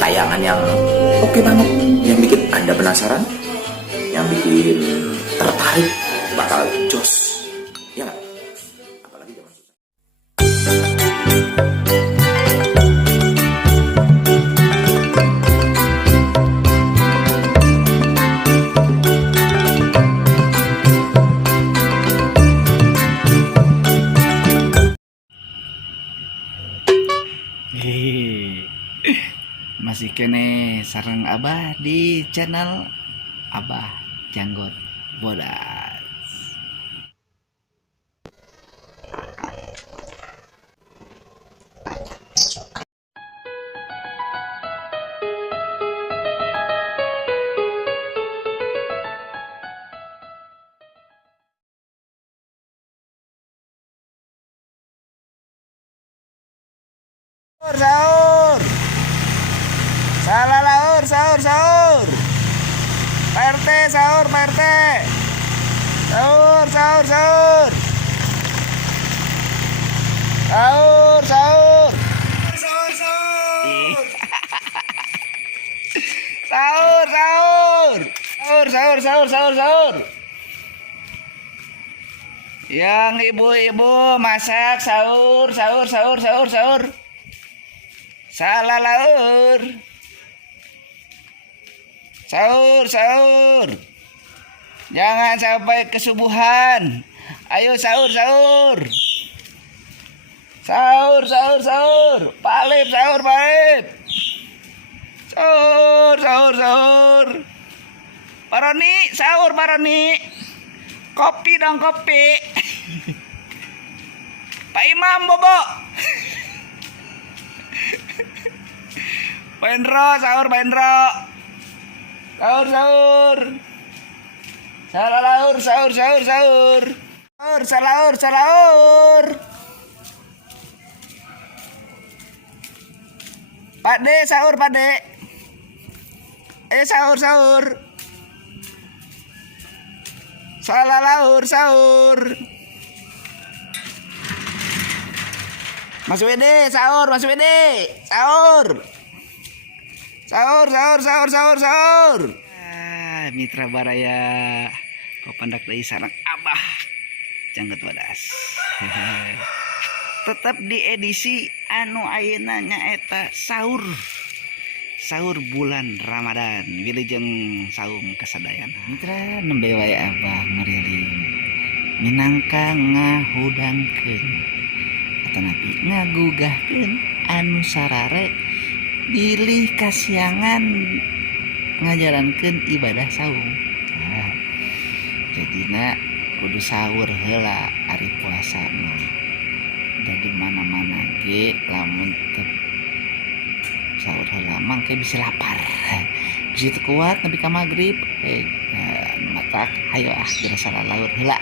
tayangan yang oke banget, yang bikin Anda penasaran, yang bikin tertarik, bakal jos. Ya nggak? Apalagi zaman susah. Masih kene sareng Abah di channel Abah Janggot Bodas. Sahur, salah lahur, sahur. Pak RT sahur, Pak RT. Sahur. Sahur. Sahur. Yang ibu-ibu masak sahur. Salah lahur. Sahur. Jangan sampai kesubuhan. Ayo sahur. Pak Alip sahur. Sahur. Pak Roni sahur. Kopi dong, kopi. Pak Imam bobo. Pak Endro sahur. Sahur. Salah lahur, sahur. Sahur. Pak D sahur, Pak D. Sahur. Salah lahur, sahur. Mas WD sahur. Sahur. Mitra Baraya Papandak Dai sareng Abah Janggot Bodas. Tetap di edisi anu ayeuna nyaeta sahur bulan Ramadan wilujeng saum kasadayana. Mitra nembe wae Abah ngeriling minangka ngahudangkeun atanapi ngagugahkeun anu sarare bilih kasiangan ngajarankeun ibadah saum. Nah, jadina kudu sahur heula ari puasa mah. Da di mana-mana ge lamun teu sahur heula mangke bisa lapar. Bisa kuat nepi ka magrib. Matak hayo geura salah lahur heula.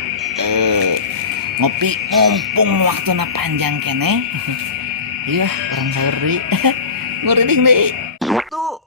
Ngopi mumpung waktuna panjang keneh. Iya, orang sahur deui. Nguriding deui. Tuh.